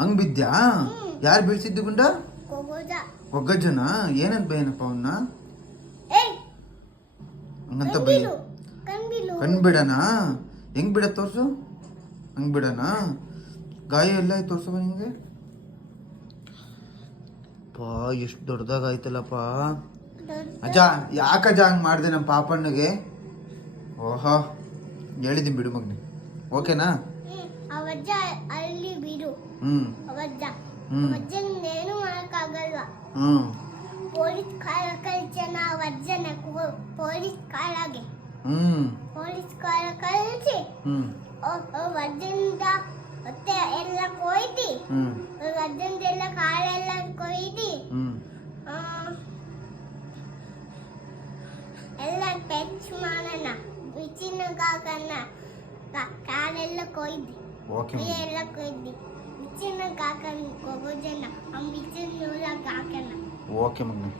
ಹಂಗ್ ಬಿದ್ದ್ಯಾ? ಯಾರು ಬೀಳ್ಸಿದ್ದು ಗುಂಡ? ಕೊಗೋಜ. ಒಗ್ಗಜ್ಜನ? ಏನಂತ ಬೈನಪ್ಪ ಅವನ್ನ? ಏಯ್ ಹಂಗಂತ ಬೈ. ಕಣ್ಬಿಡು. ಕಣ್ಬಿಡನಾ? ಹೆಂಗ್ ಬಿಡ ತೋರ್ಸು. ಹಂಗ್ ಬಿಡನಾ? ಗಾಯ ಎಲ್ಲ ತೋರ್ಸವ ನಿಂಗೆ. ಪಾ ಎಷ್ಟು ದೊಡ್ಡದಾಗಾಯ್ತಲ್ಲಪ್ಪ. ಅಜ್ಜ ಯಾಕಜ್ಜ ಹಂಗ್ ಮಾಡಿದೆ ನಮ್ಮ ಪಾಪಣ್ಣಗೆ? ಓಹೋ ಹೇಳಿದ್ದೀನಿ ಬಿಡು ಮಗ್ನಿ. ಓಕೆನಾ? ಅವಜ್ಜ ಅಲ್ಲಿ ಬಿಡು. ಅವಜ್ಜ ಏನು ಮಾಡಕ್ಕಾಗಲ್ವಾ? ಪೊಲೀಸ್ ಕಾಲ ಕಳ್ಸನ ಅವಜ್ಜನ ಪೊಲೀಸ್ ಕಾಲಾಗೆ. ಪೊಲೀಸ್ ಕಾಲ ಕಳಿಸಿ ವಜ್ಜನಿಂದ ಮತ್ತೆ ಎಲ್ಲ ಕೊಯ್ದು ವಜ್ಜನದೆಲ್ಲ ಕಾಲೆಲ್ಲ ಕೊಯ್ದು ಎಲ್ಲ ಟಚ್ ಮಾಡೋಣ ಬಿಸಿನಾಗನ ಕಾಲೆಲ್ಲ ಕೊಯ್ದು ಎಲ್ಲ ಕೊಯ್ದು ಬಿಸಿನಾಗ ಹಾಕಣ ಕೊಗೋಜನ ಬಿಸಿನ ಹಾಕೋಣ. ಓಕೆ ಮಗ್ನಿ.